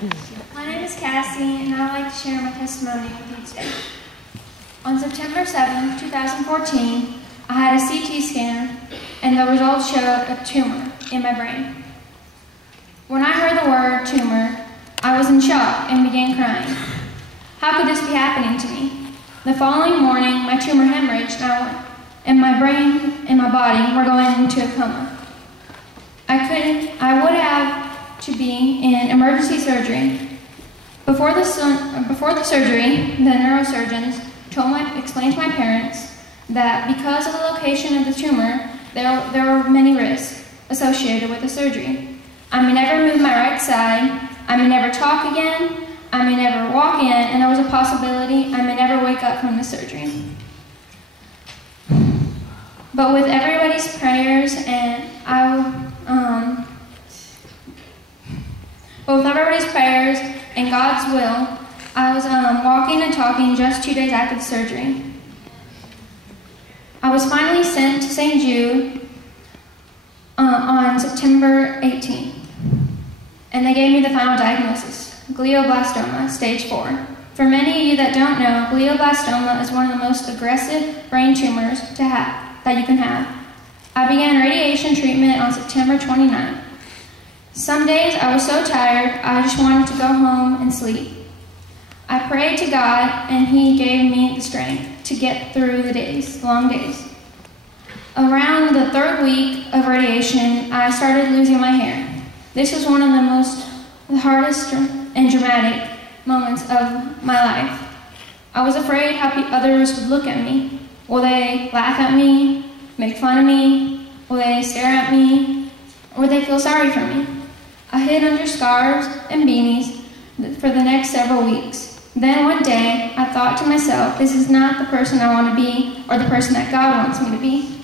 My name is Cassy, and I would like to share my testimony with you today. On September 7, 2014, I had a CT scan, and the results showed a tumor in my brain. When I heard the word tumor, I was in shock and began crying. How could this be happening to me? The following morning, my tumor hemorrhaged, and my brain and my body were going into a coma. I would have to be in emergency surgery. Before the surgery, the neurosurgeons explained to my parents that because of the location of the tumor, there were many risks associated with the surgery. I may never move my right side, I may never talk again, I may never walk in, and there was a possibility I may never wake up from the surgery. But with everybody's prayers and God's will, I was walking and talking just 2 days after the surgery. I was finally sent to St. Jude on September 18th, and they gave me the final diagnosis, Glioblastoma Stage IV. For many of you that don't know, glioblastoma is one of the most aggressive brain tumors that you can have. I began radiation treatment on September 29th. Some days I was so tired, I just wanted to go home and sleep. I prayed to God, and He gave me the strength to get through the long days. Around the third week of radiation, I started losing my hair. This was one of the hardest and dramatic moments of my life. I was afraid how others would look at me. Will they laugh at me, make fun of me? Will they stare at me? Or will they feel sorry for me? I hid under scarves and beanies for the next several weeks. Then one day, I thought to myself, this is not the person I want to be or the person that God wants me to be.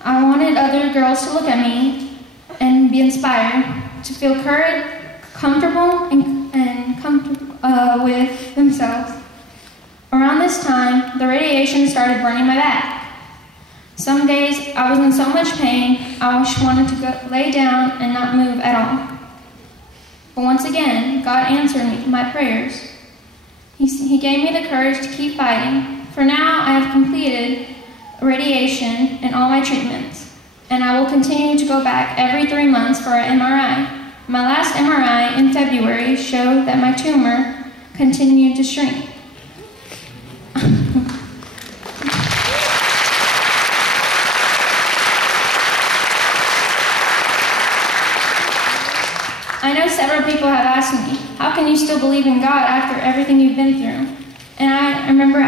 I wanted other girls to look at me and be inspired, to feel comfortable with themselves. Around this time, the radiation started burning my back. Some days I was in so much pain, I just wanted to lay down and not move at all. But once again, God answered my prayers. He gave me the courage to keep fighting. For now, I have completed radiation and all my treatments, and I will continue to go back every 3 months for an MRI. My last MRI in February showed that my tumor continued to shrink. I know several people have asked me, how can you still believe in God after everything you've been through? And I remember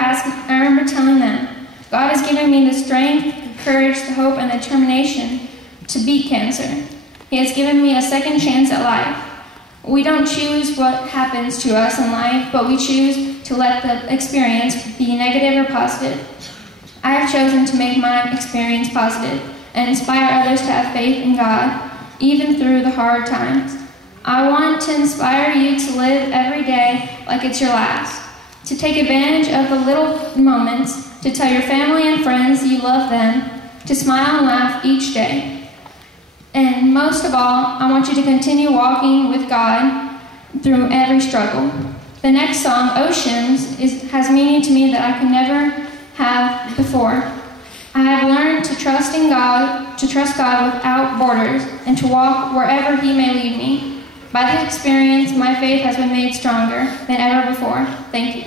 telling them, God has given me the strength, the courage, the hope, and the determination to beat cancer. He has given me a second chance at life. We don't choose what happens to us in life, but we choose to let the experience be negative or positive. I have chosen to make my experience positive and inspire others to have faith in God, even through the hard times. I want to inspire you to live every day like it's your last, to take advantage of the little moments, to tell your family and friends you love them, to smile and laugh each day. And most of all, I want you to continue walking with God through every struggle. The next song, Oceans, has meaning to me that I could never have before. I have learned to trust God without borders, and to walk wherever He may lead me. By this experience, my faith has been made stronger than ever before. Thank you.